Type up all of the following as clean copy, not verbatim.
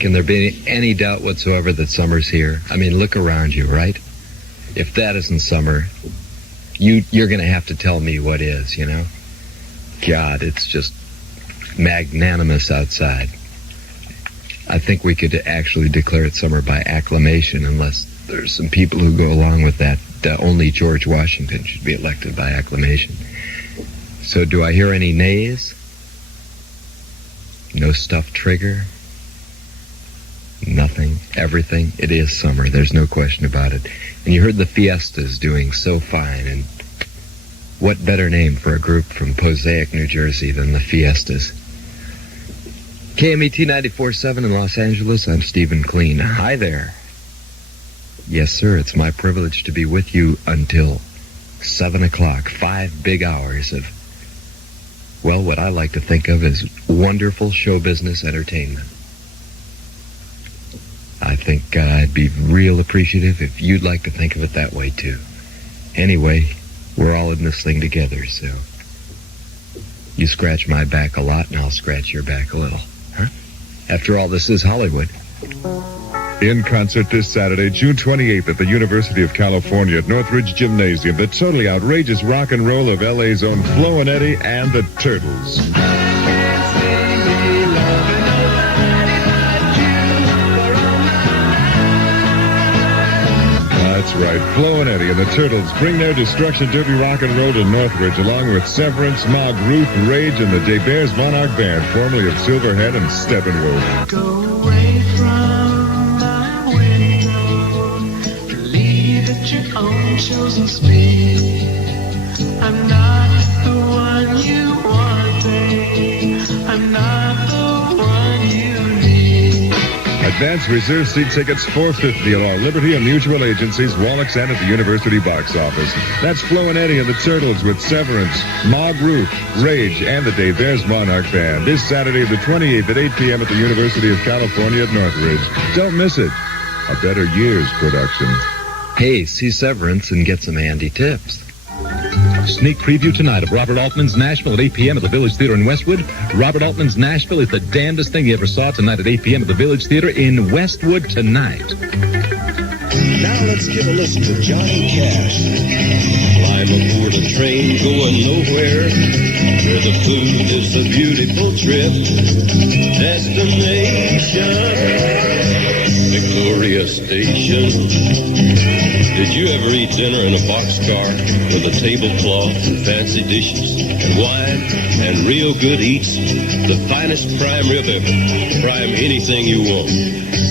Can there be any doubt whatsoever that summer's here? I mean, look around you, right? If that isn't summer, you're going to have to tell me what is, you know? God, it's just magnanimous outside. I think we could actually declare it summer by acclamation, unless there's some people who go along with that. Only George Washington should be elected by acclamation. So do I hear any nays? No stuffed trigger? Nothing, everything. It is summer, there's no question about it. And you heard the Fiestas doing so fine, and what better name for a group from Posaic, New Jersey than the Fiestas? KMET 94.7 in Los Angeles, I'm Stephen Kleen. Hi there. Yes, sir, it's my privilege to be with you until 7 o'clock, 5 big hours of, well, what I like to think of as wonderful show business entertainment. I think I'd be real appreciative if you'd like to think of it that way, too. Anyway, we're all in this thing together, so you scratch my back a lot, and I'll scratch your back a little. Huh? After all, this is Hollywood. In concert this Saturday, June 28th at the University of California at Northridge Gymnasium, the totally outrageous rock and roll of LA's own Flo and Eddie and the Turtles. That's right, Flo and Eddie and the Turtles bring their destruction derby rock and roll to Northridge, along with Severance, Mog, Ruth, Rage, and the De Beers Monarch Band, formerly of Silverhead and Steppenwolf. Go away from my window, leave at your own chosen speed. I'm not the one you want, babe. I'm not the one you need. Advance reserve seat tickets $4.50 at all Liberty and Mutual agencies, Wallace, and at the University box office. That's Flo and Eddie and the Turtles with Severance, Mog Ruth, Rage, and the De Beers Monarch Band this Saturday the 28th at 8 p.m. at the University of California at Northridge. Don't miss it. A Better Years production. Hey, see Severance and get some handy tips. Sneak preview tonight of Robert Altman's Nashville at 8 p.m. at the Village Theater in Westwood. Robert Altman's Nashville is the damnedest thing you ever saw tonight at 8 p.m. at the Village Theater in Westwood tonight. Now let's give a listen to Johnny Cash. Climb aboard a train going nowhere, where the food is a beautiful trip. Destination, Victoria Station. Did you ever eat dinner in a boxcar with a tablecloth and fancy dishes and wine and real good eats? The finest prime rib ever. Prime anything you want.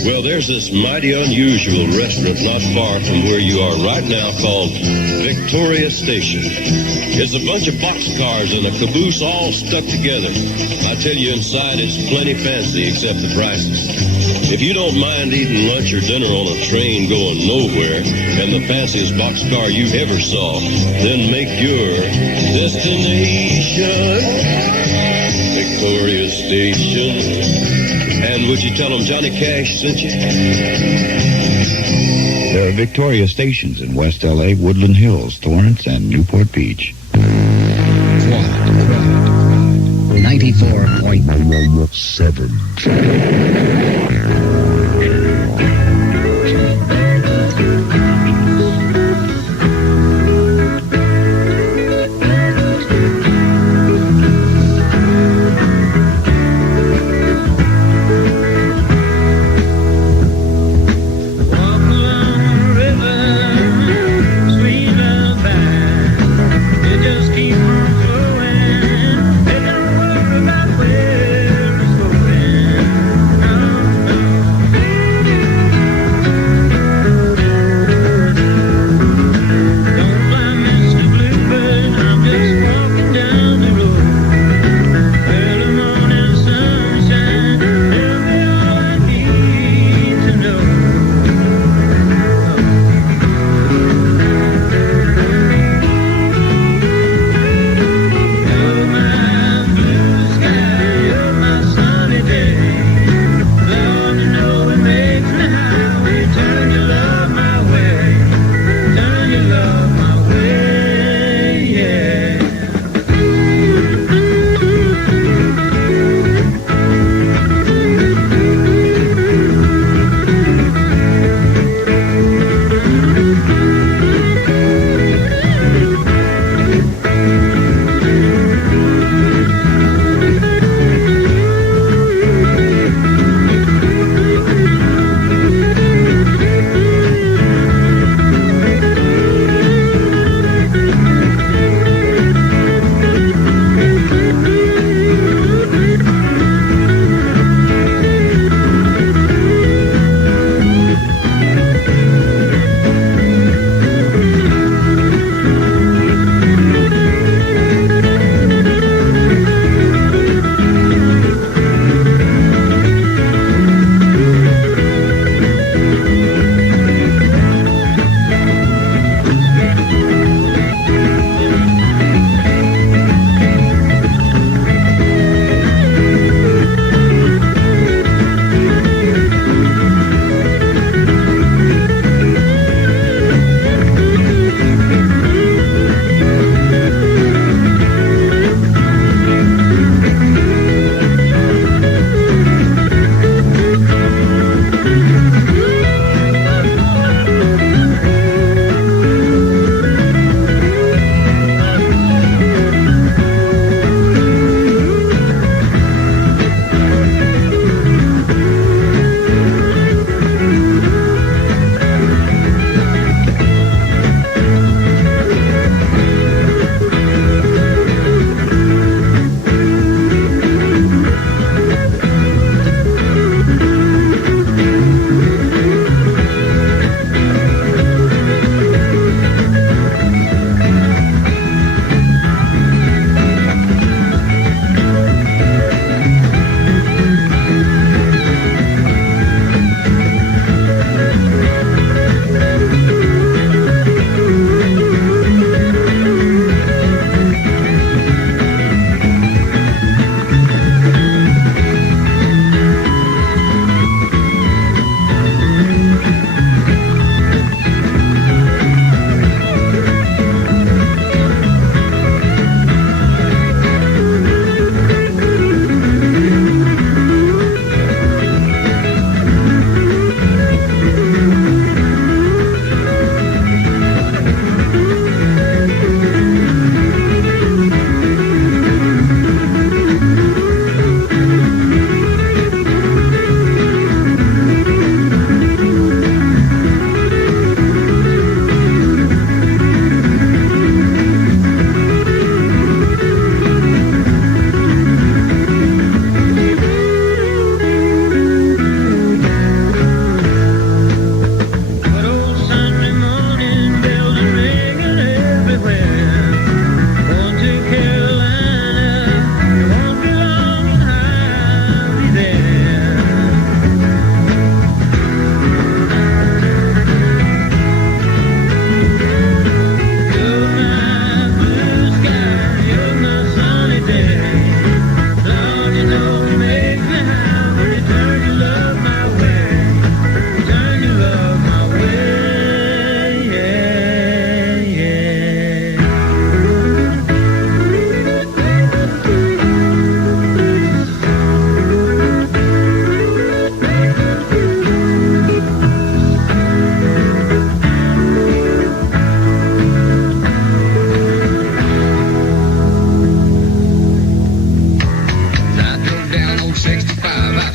Well, there's this mighty unusual restaurant not far from where you are right now called Victoria Station. It's a bunch of boxcars in a caboose all stuck together. I tell you, inside it's plenty fancy except the prices. If you don't mind eating lunch or dinner on a train going nowhere and the fanciest boxcar you ever saw, then make your destination Victoria Station. And would you tell them Johnny Cash sent you? There are Victoria stations in West L.A., Woodland Hills, Torrance, and Newport Beach. 94.7. Don't worry about where it's going.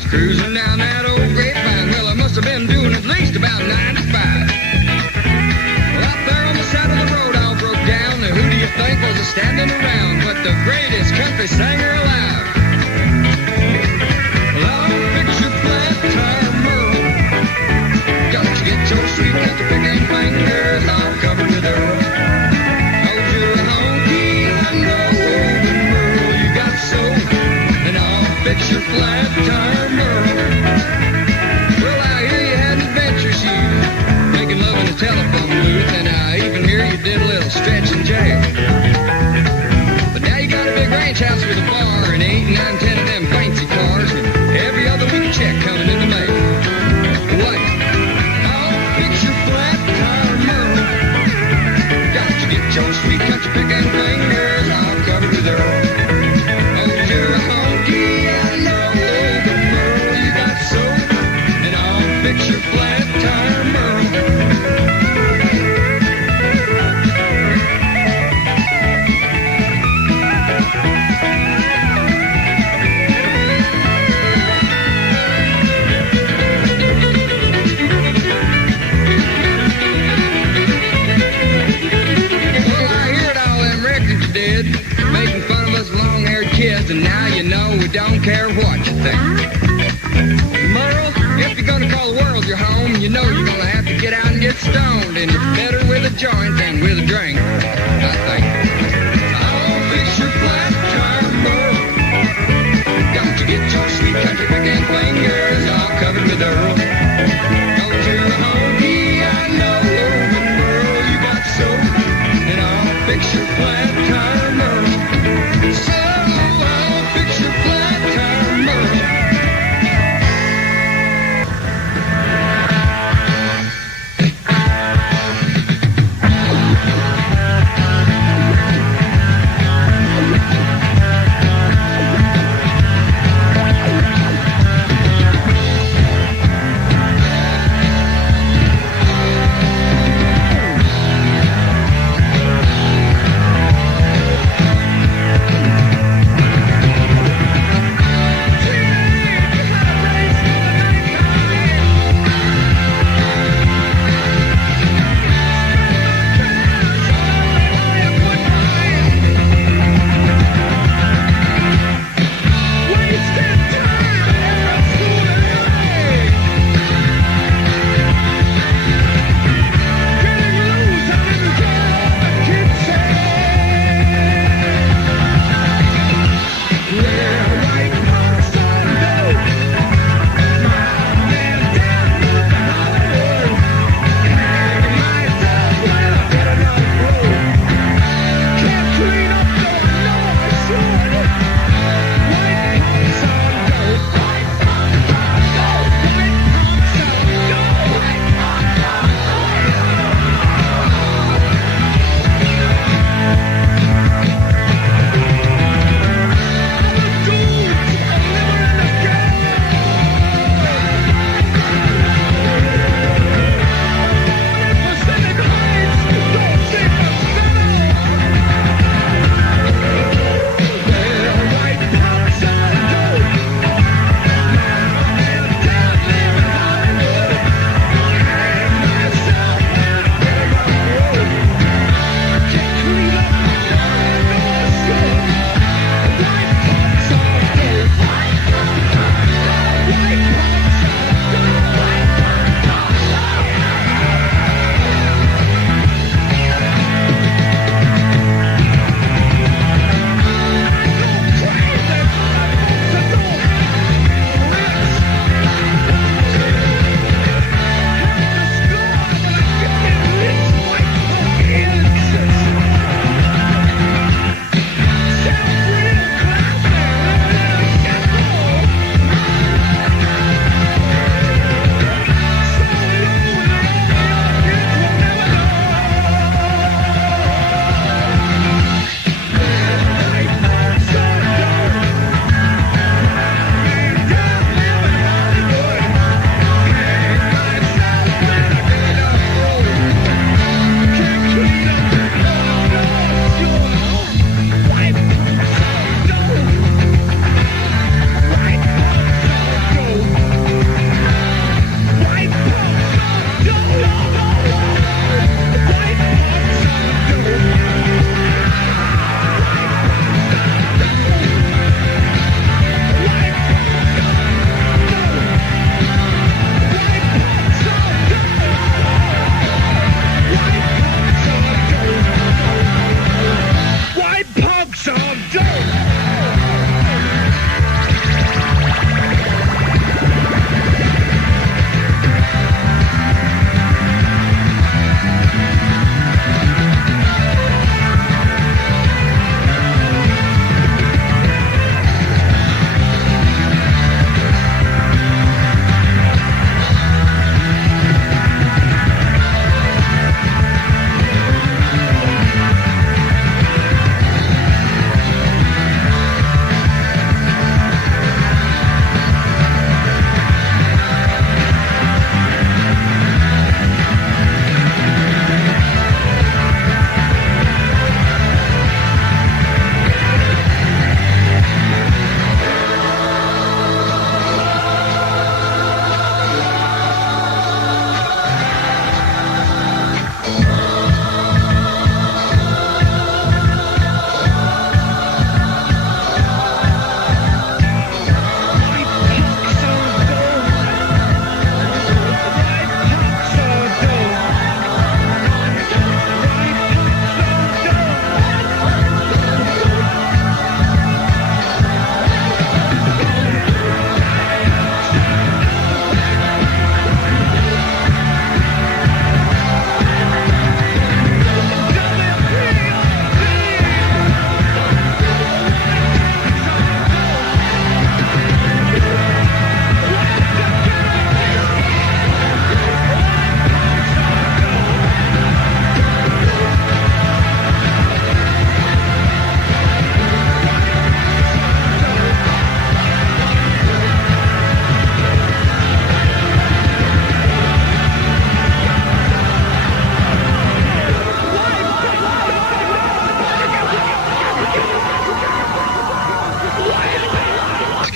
Cruising down that old grapevine, well, I must have been doing at least about 95. Well, out there on the side of the road, I broke down. Now, who do you think was standing around but the greatest country singer alive? Well, I'll fix your flat tire, Merle. Got to get your sweet country picking fingers all covered with earl. Oh, you're a honky, I know, Merle, you got soul. And I'll fix your flat tire, Merle. Well, I hear you had adventures, you making love in a telephone booth, and I even hear you did a little stretch in jail. But now you got a big ranch house with a bar and 8, 9, 10 of them fancy cars, and every other week check coming in the mail. Wait, I'll fix your flat tire, Merle. Got to get your sweet country picking fingers all covered with earl. Oh, you're a honky, I know, but Merle, you got soul, and I'll fix your flat tire, Merle. Making fun of us long-haired kids, and now you know we don't care what you think. Merle, if you're gonna call the world your home, you know you're gonna have to get out and get stoned, and it's better with a joint than with a drink, I think. I'll fix your flat tire, Merle. Got to get your sweet country picking fingers all covered with earl. Oh, you're a honky, I know, but Merle, you got soul, and I'll fix your flat tire, Merle. So I'll fix your flat tire, Merle.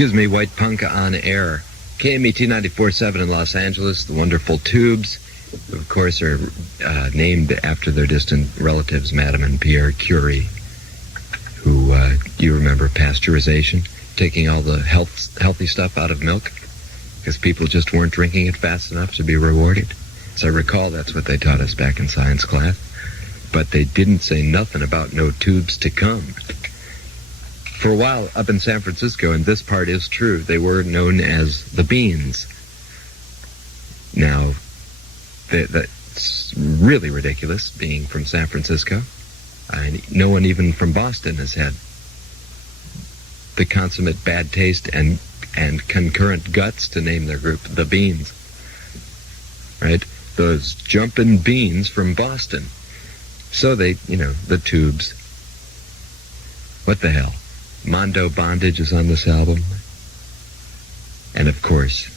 White Punk on air. KMET 94.7 in Los Angeles. The wonderful Tubes, of course, are named after their distant relatives, Madame and Pierre Curie, who, you remember pasteurization, taking all the healthy stuff out of milk because people just weren't drinking it fast enough to be rewarded. As I recall, that's what they taught us back in science class. But they didn't say nothing about no tubes to come. For a while up in San Francisco, and this part is true, they were known as the Beans. Now, that's really ridiculous, being from San Francisco. No one even from Boston has had the consummate bad taste and concurrent guts to name their group the Beans. Right? Those jumpin' beans from Boston. So they, the Tubes. What the hell? Mondo Bondage is on this album. And of course,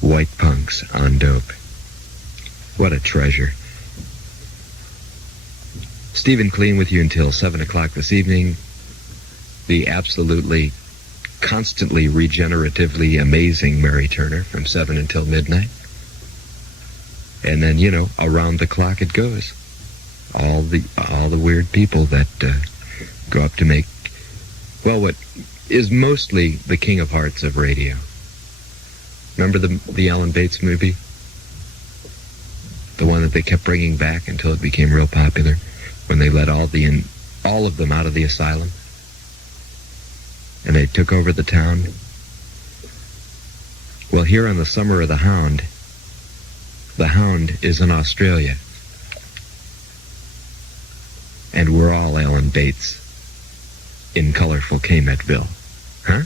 White Punks on Dope. What a treasure. Stephen Kleen with you until 7 o'clock this evening. The absolutely, constantly regeneratively amazing Mary Turner from 7 until midnight. And then, around the clock it goes. All the weird people that go up to make, well, what is mostly the King of Hearts of radio. Remember the Alan Bates movie? The one that they kept bringing back until it became real popular, when they let all of them out of the asylum, and they took over the town. Well, here on the Summer of the Hound is in Australia. And we're all Alan Bates in colorful KMETville. Huh?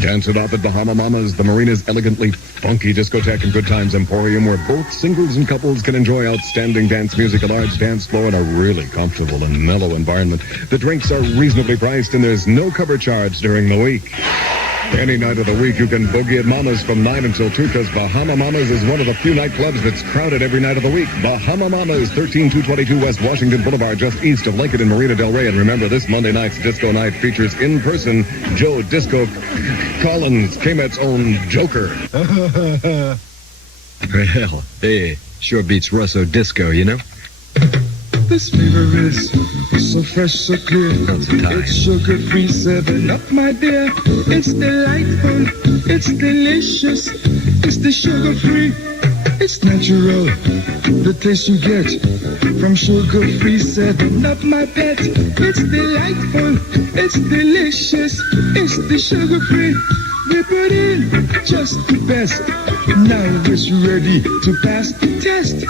Dance it up at Bahama Mamas, the Marina's elegantly funky discotheque and good times emporium, where both singles and couples can enjoy outstanding dance music, a large dance floor, and a really comfortable and mellow environment. The drinks are reasonably priced, and there's no cover charge during the week. Any night of the week, you can boogie at Mama's from 9 until 2, because Bahama Mama's is one of the few nightclubs that's crowded every night of the week. Bahama Mama's, 13222 West Washington Boulevard, just east of Lincoln in Marina Del Rey. And remember, this Monday night's disco night features in person Joe Disco Collins, KMET's own Joker. Well, hey, sure beats Russo Disco, This flavor is so fresh, so clear. It's sugar-free 7-Up, my dear. It's delightful, it's delicious. It's the sugar-free, it's natural. The taste you get from sugar-free 7-Up, my pet. It's delightful, it's delicious. It's the sugar-free. We put in just the best. Now it's ready to pass the test.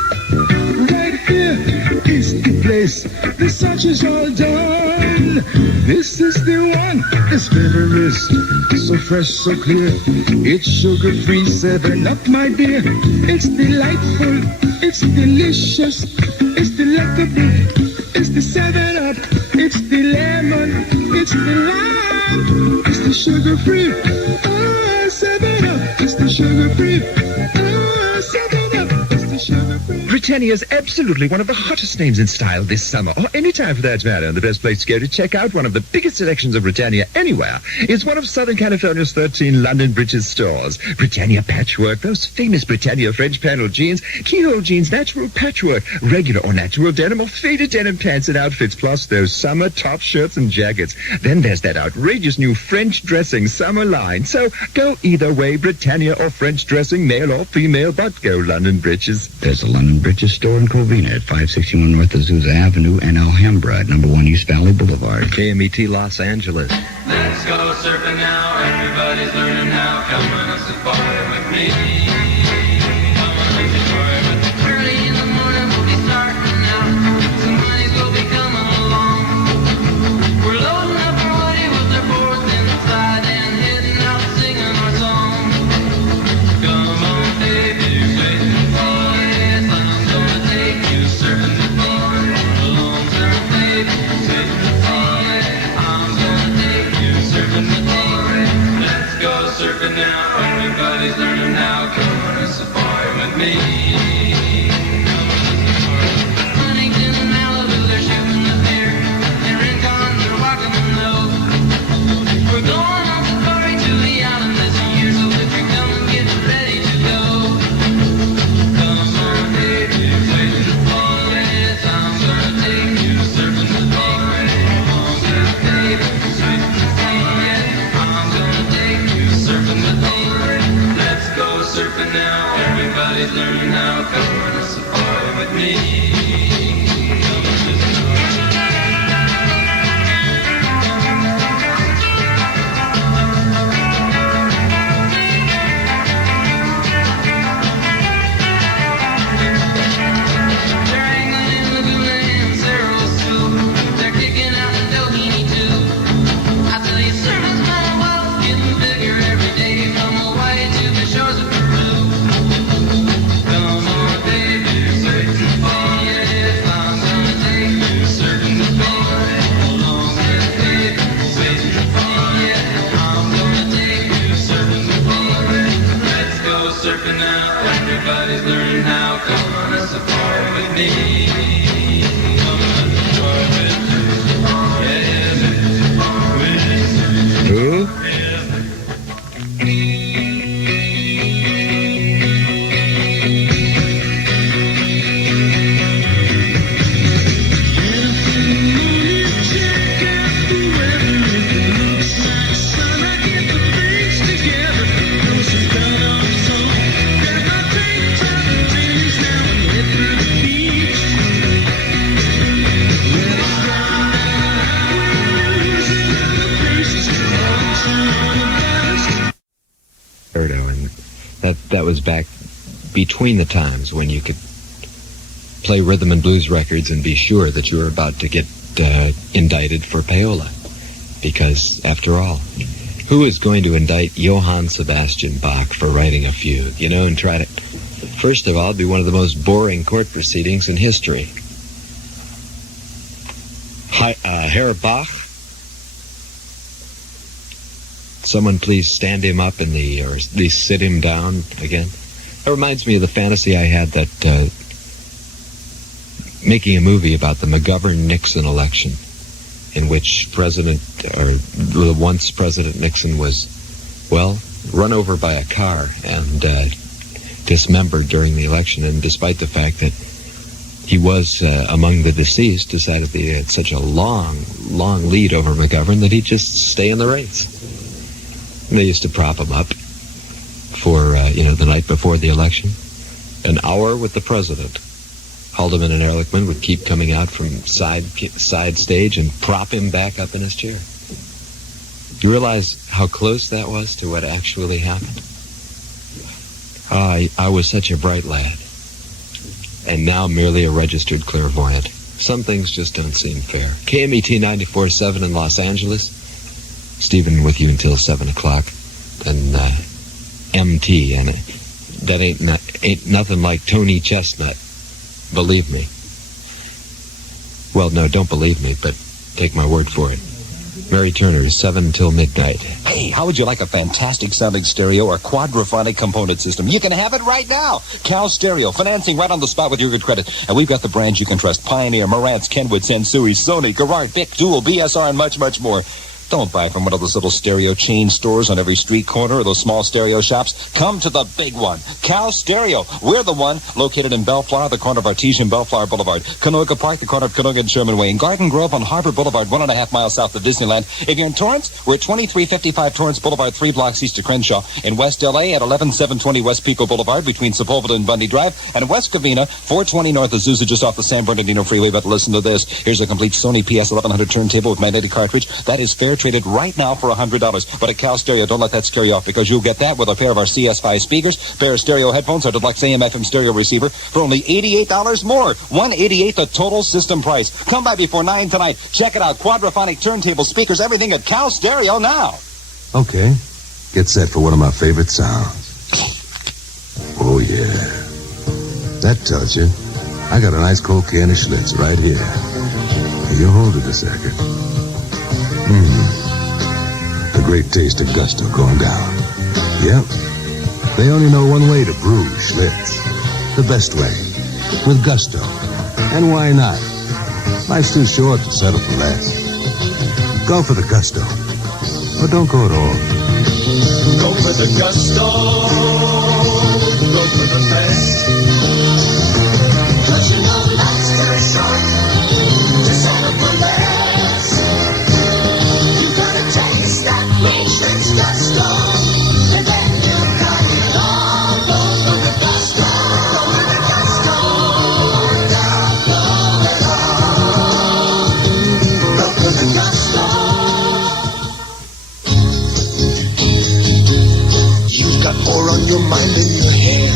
Right here is the place. The search is all done. This is the one. This flavor is so fresh, so clear. It's sugar-free 7-Up, my dear. It's delightful. It's delicious. It's delectable. It's the 7-Up. It's the lemon. It's the lime. It's the sugar-free. 7-Up. It's the sugar-free. 7-Up. It's the sugar-free. Britannia is absolutely one of the hottest names in style this summer, or any time for that matter. And the best place to go to check out one of the biggest selections of Britannia anywhere is one of Southern California's 13 London Bridges stores. Britannia Patchwork, those famous Britannia French panel jeans, keyhole jeans, natural patchwork, regular or natural denim or faded denim pants and outfits, plus those summer top shirts and jackets. Then there's that outrageous new French dressing summer line. So go either way, Britannia or French dressing, male or female, but go London Bridges. There's a London Bridges store in Covina at 561 North Azusa Avenue and Alhambra at number 1 East Valley Boulevard. KMET Los Angeles. Let's go surfing now. Everybody's learning how. Come on a safari with me. Come on a safari with me. Early in the morning we'll be starting out. Some honeys will be coming along. We're loading up our woody with our boards inside and heading out singing our song. Come on, baby, you faithful boys. I'm gonna take you surfing the boy. Long term, baby, you faithful boy. I'm gonna take you surfing the boy. Let's go surfing now. Everybody's learning now. Come on a safari with me. Come on a safari. Huntington and Malibu, they're shooting the deer. And Rincon, they're walking the nose. We're going surfing now. Everybody's learning how. Come on a safari with me. Surfing now, everybody's learning how. Come on a safari with me. Come on a safari with me. Yeah, Who? And that was back between the times when you could play rhythm and blues records and be sure that you were about to get indicted for payola. Because, after all, who is going to indict Johann Sebastian Bach for writing a fugue, and try to, first of all, be one of the most boring court proceedings in history. Herr Bach? Someone please stand him up or at least sit him down again. That reminds me of the fantasy I had that making a movie about the McGovern-Nixon election, in which once President Nixon was, run over by a car and dismembered during the election, and despite the fact that he was among the deceased, decided that he had such a long lead over McGovern that he'd just stay in the race. They used to prop him up for, the night before the election. An hour with the president. Haldeman and Ehrlichman would keep coming out from side stage and prop him back up in his chair. You realize how close that was to what actually happened? I was such a bright lad. And now merely a registered clairvoyant. Some things just don't seem fair. KMET 94.7 in Los Angeles. Stephen with you until 7 o'clock, and MT, and that ain't nothing like Tony Chestnut. Believe me. Well, no, don't believe me, but take my word for it. Mary Turner, 7 till midnight. Hey, how would you like a fantastic sounding stereo or quadraphonic component system? You can have it right now. Cal Stereo, financing right on the spot with your good credit. And we've got the brands you can trust: Pioneer, Marantz, Kenwood, Sensui, Sony, Garrard, Bic, Dual, BSR, and much, much more. Don't buy from one of those little stereo chain stores on every street corner or those small stereo shops. Come to the big one, Cal Stereo. We're the one located in Bellflower, the corner of Artesian Bellflower Boulevard, Canoga Park, the corner of Canoga and Sherman Way, and Garden Grove on Harbor Boulevard, 1.5 miles south of Disneyland. If you're in Torrance, we're at 2355 Torrance Boulevard, 3 blocks east of Crenshaw. In West L.A. at 11720 West Pico Boulevard between Sepulveda and Bundy Drive. And in West Covina, 420 north of Azusa, just off the San Bernardino Freeway. But listen to this. Here's a complete Sony PS1100 turntable with magnetic cartridge. That is fair traded right now for $100. But at Cal Stereo, don't let that scare you off, because you'll get that with a pair of our CS5 speakers, pair of stereo headphones, our deluxe AM/FM stereo receiver for only $88 more. $188 the total system price. Come by before 9 tonight. Check it out. Quadraphonic turntable speakers, everything at Cal Stereo now. Okay. Get set for one of my favorite sounds. Oh, yeah. That tells you. I got an ice cold can of Schlitz right here. You hold it a second. The great taste of gusto going down. Yep. They only know one way to brew Schlitz. The best way. With gusto. And why not? Life's too short to settle for less. Go for the gusto. Or don't go at all. Go for the gusto. Go for the best. But you know life's very short to settle for less. You gotta taste that Schlitz gusto, and then you got it all. more on your mind than your hair.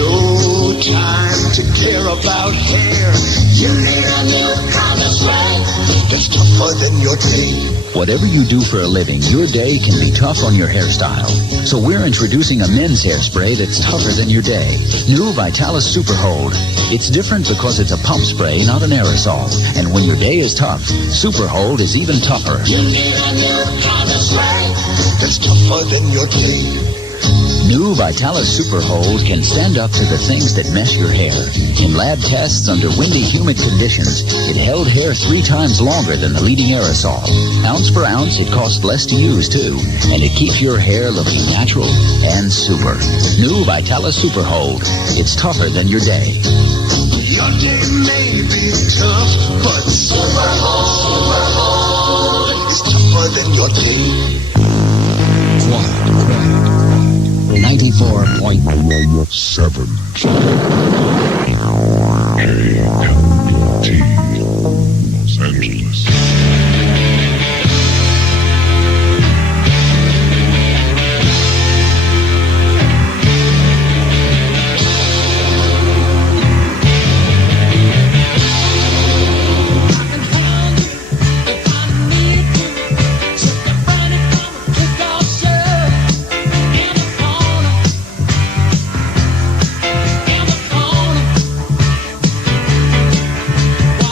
No time to care about hair. You need a new kind of sweat that's tougher than your day. Whatever you do for a living, your day can be tough on your hairstyle. So we're introducing a men's hairspray that's tougher than your day. New Vitalis Super Hold. It's different because it's a pump spray, not an aerosol. And when your day is tough, Super Hold is even tougher. You need a new kind of spray that's tougher than your day. New Vitalis Super Hold can stand up to the things that mess your hair. In lab tests under windy, humid conditions, it held hair 3 times longer than the leading aerosol. Ounce for ounce, it costs less to use, too. And it keeps your hair looking natural and super. New Vitalis Super Hold. It's tougher than your day. Your day may be tough, but Super Hold is tougher than your day. 94.7. KMET, Los Angeles. Why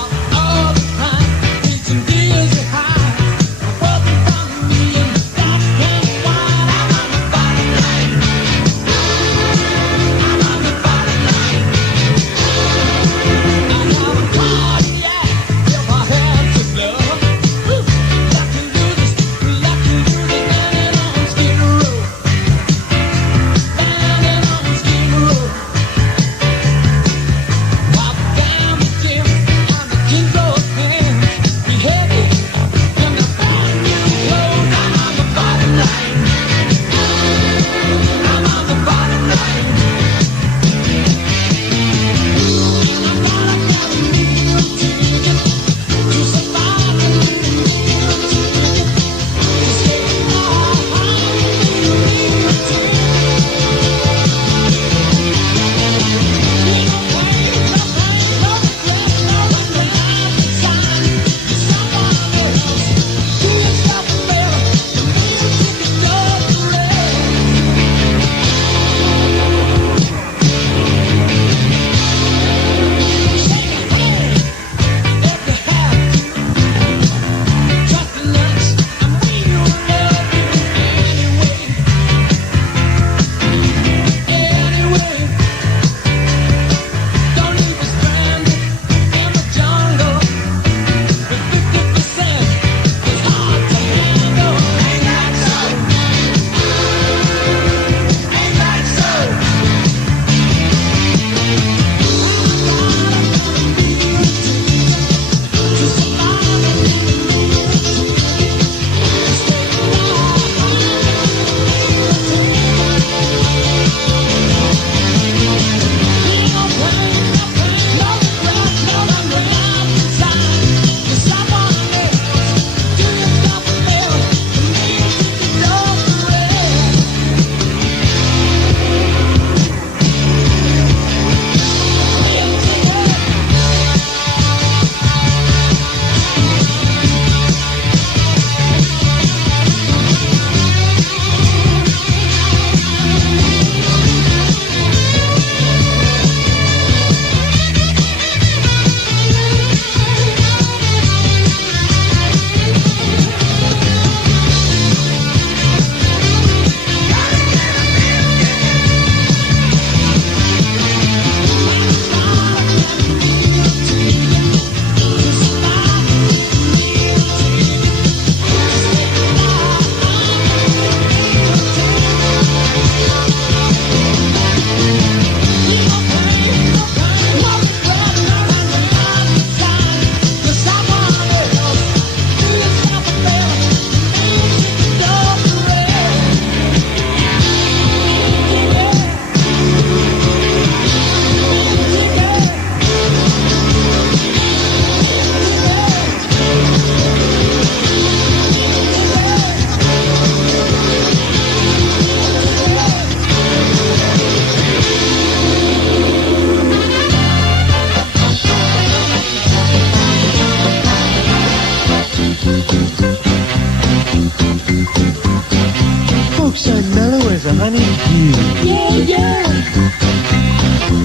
is a honeydew. Yeah, yeah.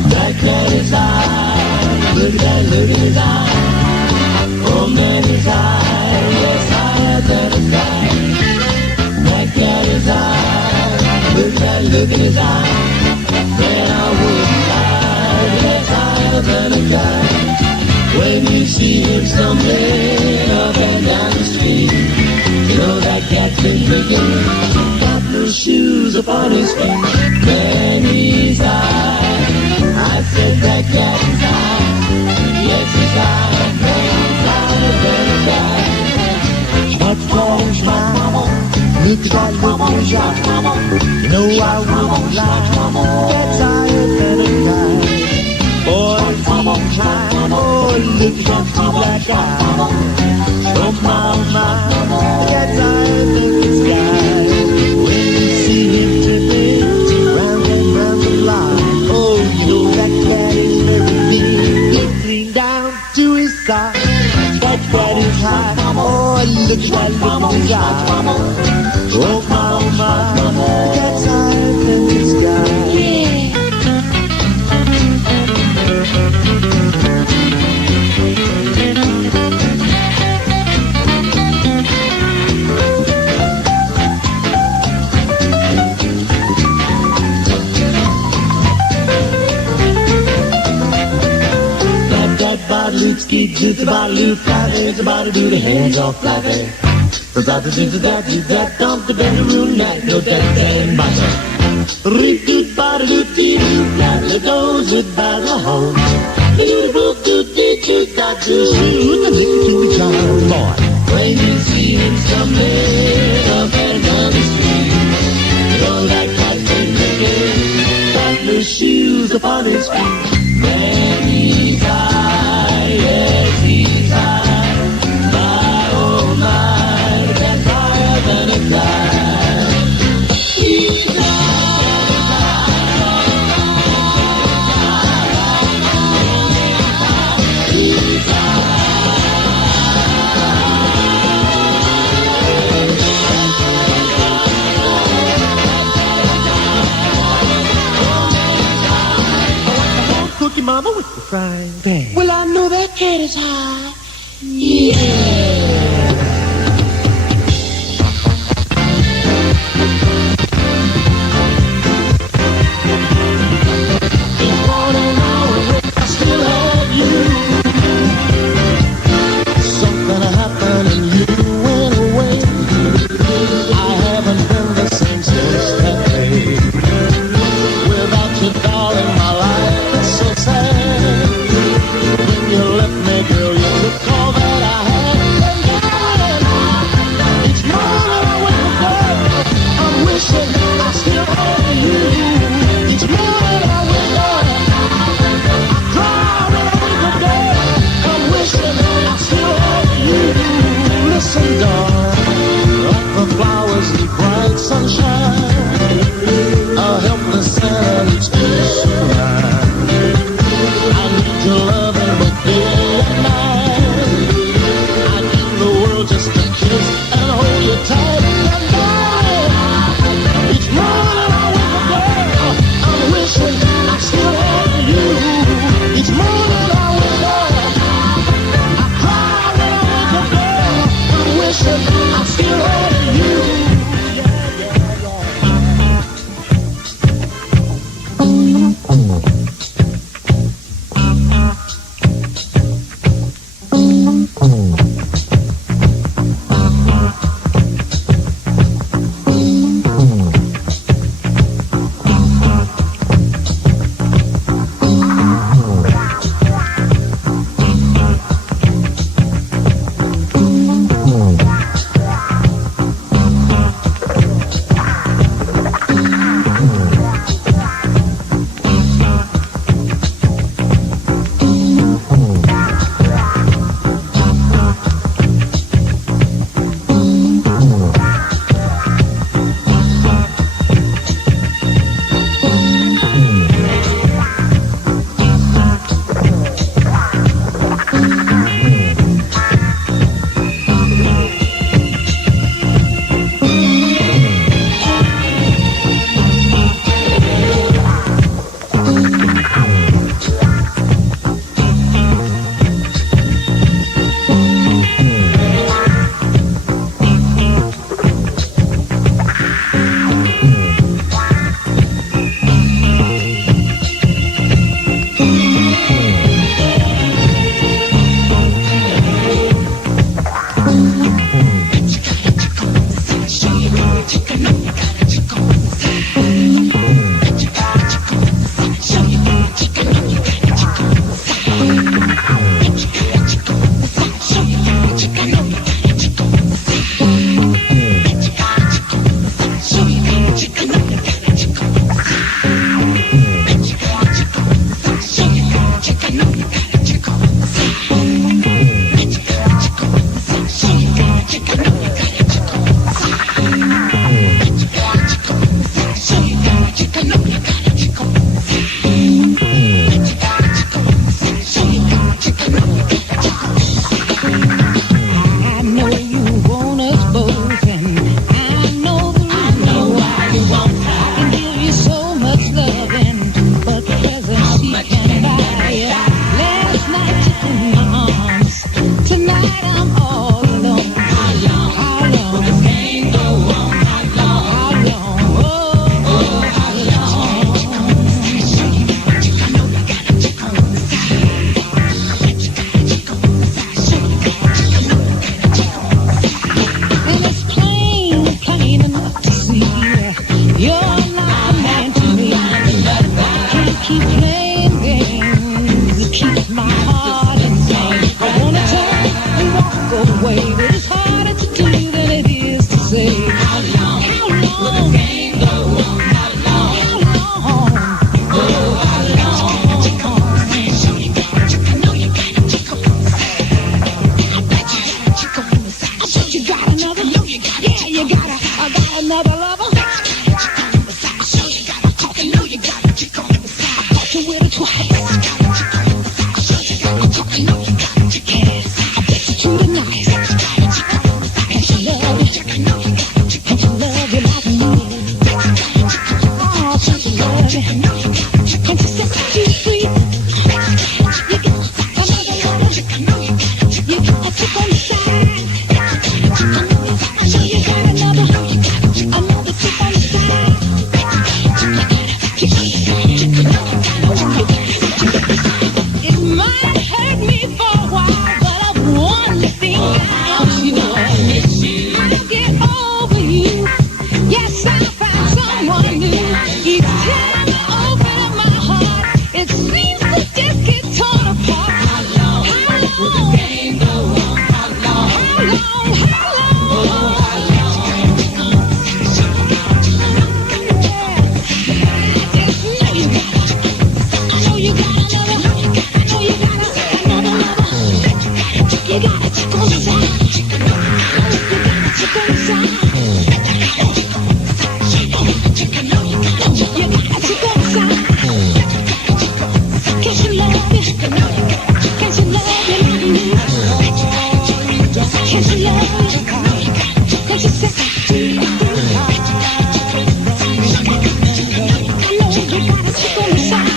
That cat is high. Look at that, look at his eye. Oh man, he's high. Yes, higher than a kite. That cat is high. Look at that, look at his eye. Man, I wouldn't lie. Yes, higher than a kite. When you see him stumbling up and down the street, you know that cat's been drinking. Got no shoes upon his feet. Man, he's high. I said that cat is high. Yes, he's high. Man, he's higher than a kite. That cat is high. Look at that look in his eye. No, I wouldn't lie. That's higher than a kite. Boy, he's high. Oh, look at that black eye. Oh, my, that's higher than the sky. When you see him tripping round and round the block, oh, you know that cat is very big. Clean down to his sock. That cat is high. Oh, look at that look in his eye. Oh, my, that's higher than the sky. Yeah. Ski to the body, flappy, the body do the hands off flappy. From that to that, dump the bedroom night, no that and butter. Reap doot, body doot, dee doot, flappy goes with battle home. The doot, boop, doot, dee doot, that do shoot, the lick to the child boy. When you see him stumbling up and down the street, you know that cat's been drinking, got no shoes upon his feet. Man, he's high, yes, he's high. My, oh my, that's higher than a kite. He's Cookie Mama with the frying pan. Well, I know that cat is high. Yeah. It's gone an hour, I still have you. Something happened and you went away. I haven't been the same since that day. Without you, darling, my life is so sad. When you left me, girl, you took all that I had, and keep playing games to keep my heart insane. I wanna turn and walk away, but it's harder to do than it is to say. How long will the game go on? How long? Oh, how long? I know you got a chick on the side. I bet you got a chick on the side. I bet you got another. Yeah, you got another lover. I show you got a talk. I know you got a chick on the side. I thought you with her twice. I show you got a talk. I know you got a chick on the side. I bet you treat her nice. And she love you. And she love you like me. Oh, she love you. And she says she's sweet. You got another lover. You got a chick on the side. I know you got another chick on the side. It might hurt me for a while, but I've one thing I know. I'll get over you. Yes, I found someone new. Each time I open up my heart, it seems to just get torn apart. How long will the game go on? How long? You got a chick on the side. You got a chick on the side. I know you got a chick on the side. Can she love you? Can she love you like me? Can she love you? Can she say? I know you got a chick on the side.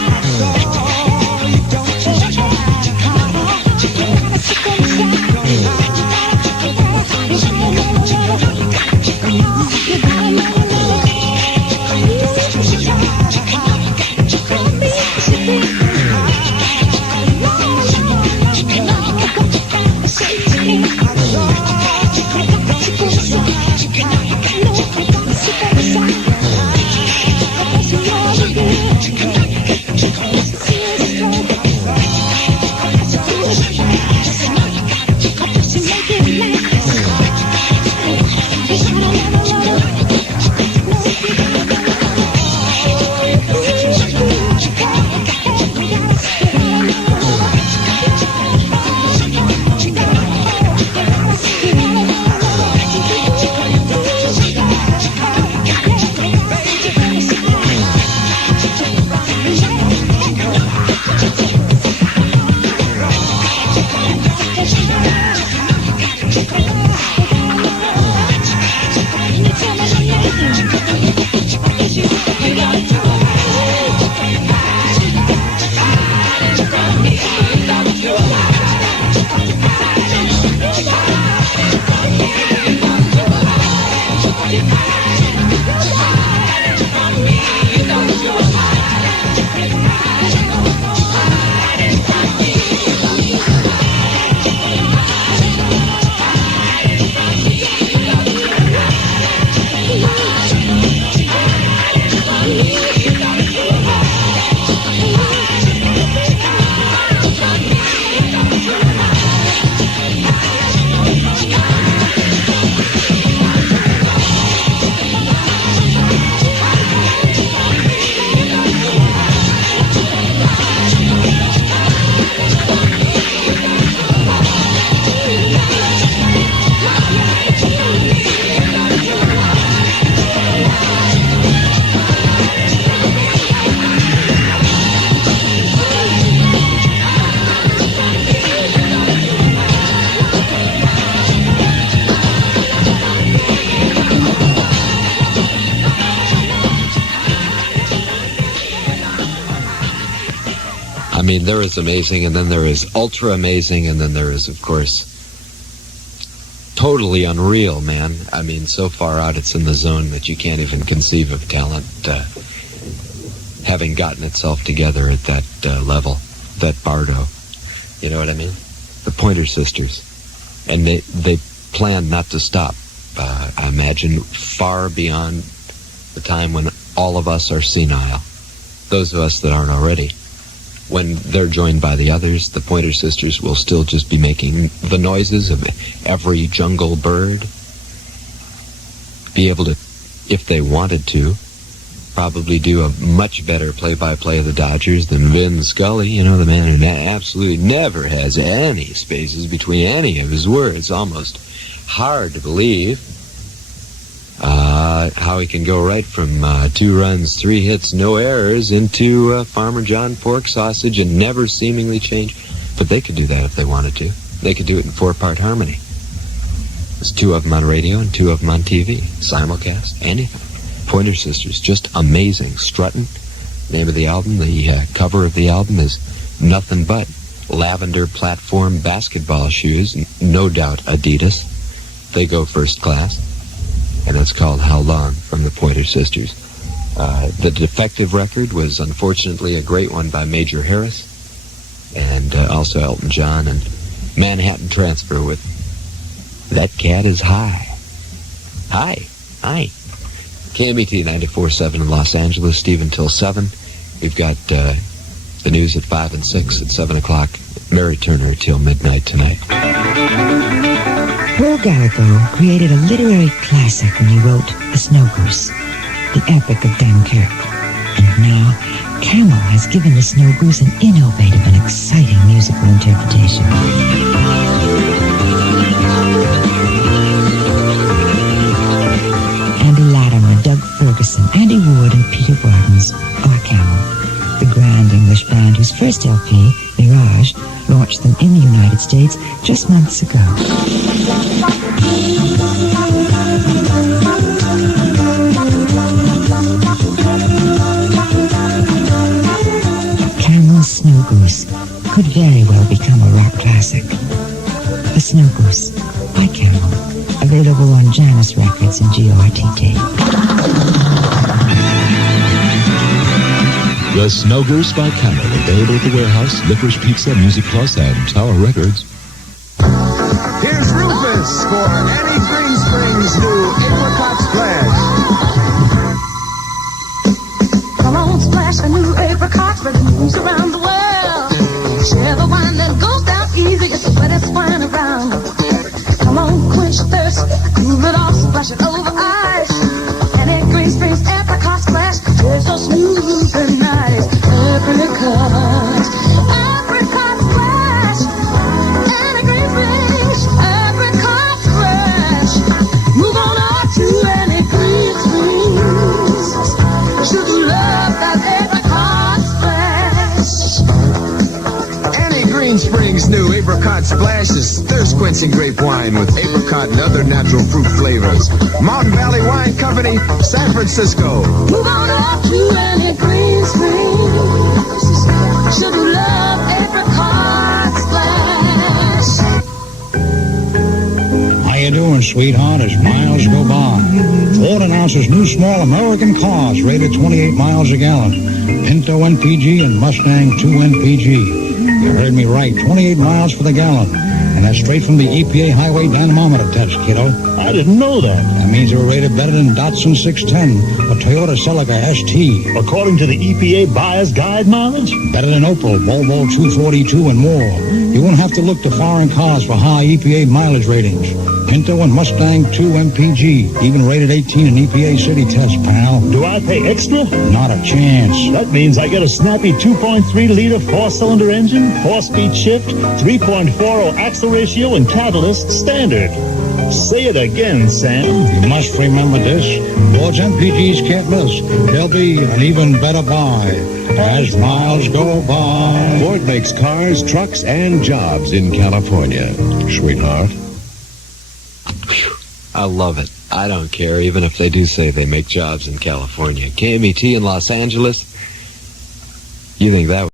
I mean, there is amazing, and then there is ultra amazing, and then there is, of course, totally unreal, man. I mean, so far out it's in the zone that you can't even conceive of talent having gotten itself together at that level, that Bardo. You know what I mean? The Pointer Sisters. And they planned not to stop, I imagine, far beyond the time when all of us are senile. those of us that aren't already, when they're joined by the others, the Pointer Sisters will still just be making the noises of every jungle bird. Be able to, if they wanted to, probably do a much better play-by-play of the Dodgers than Vin Scully, you know, the man who absolutely never has any spaces between any of his words. Almost hard to believe how he can go right from 2 runs, 3 hits, no errors into Farmer John pork sausage and never seemingly change. But they could do that if they wanted to. They could do it in 4-part harmony. There's 2 of them on radio and 2 of them on TV. Simulcast, anything. Pointer Sisters, just amazing. Struttin', name of the album. The cover of the album is nothing but lavender platform basketball shoes, no doubt Adidas. They go first class. And it's called How Long from the Pointer Sisters. The Defective record was unfortunately a great one by Major Harris, and also Elton John, and Manhattan Transfer with That Cat Is High. Hi. KMET 94.7 in Los Angeles, Steve until 7. We've got the news at 5 and 6 at 7 o'clock. Mary Turner till midnight tonight. Paul Gallagher created a literary classic when he wrote The Snow Goose, the epic of Dunkirk. And now, Camel has given The Snow Goose an innovative and exciting musical interpretation. Andy Latimer, Doug Ferguson, Andy Wood, and Peter Gardens are Camel, the grand English band whose first LP, Mirage, launched them in the United States just months ago. Camel's Snow Goose could very well become a rock classic. The Snow Goose by Camel, available on Janus Records and GRTT. The Snow Goose by Camel, available at the Warehouse, Licorice Pizza, Music Plus, and Tower Records. Here's Rufus for Annie Green Springs' new Apricot Splash. Come on, splash a new apricot, spread the news around the world. Share the wine that goes down easy, it's the wettest wine around. Come on, quench thirst, cool it off, splash it over ice. Annie Green Springs Apricot Splash, tastes so smooth and nice. Apricot Splash, Annie Green Springs Apricot Splash. Move on up to Annie Green Springs. Should love that apricot splash. Annie Green Springs' new Apricot Splash is thirst-quenching grape wine with apricot and other natural fruit flavors. Mountain Valley Wine Company, San Francisco. Move on up to Annie Green Springs. Should love apricot splash. How you doing, sweetheart, as miles go by? Ford announces new small American cars rated 28 miles a gallon. Pinto NPG and Mustang 2 NPG. You heard me right, 28 miles for the gallon. And that's straight from the EPA highway dynamometer test, kiddo. I didn't know that. That means they were rated better than Datsun 610 or Toyota Celica ST. According to the EPA Buyer's Guide mileage? Better than Opel, Volvo 242, and more. You won't have to look to foreign cars for high EPA mileage ratings. Pinto and Mustang 2 MPG, even rated 18 in EPA city test, pal. Do I pay extra? Not a chance. That means I get a snappy 2.3-liter four-cylinder engine, 4-speed shift, 3.40 axle ratio, and catalyst standard. Say it again, Sam. You must remember this. Ford's MPGs can't miss. They'll be an even better buy as miles go by. Ford makes cars, trucks, and jobs in California, sweetheart. I love it. I don't care, even if they do say they make jobs in California. KMET in Los Angeles. You think that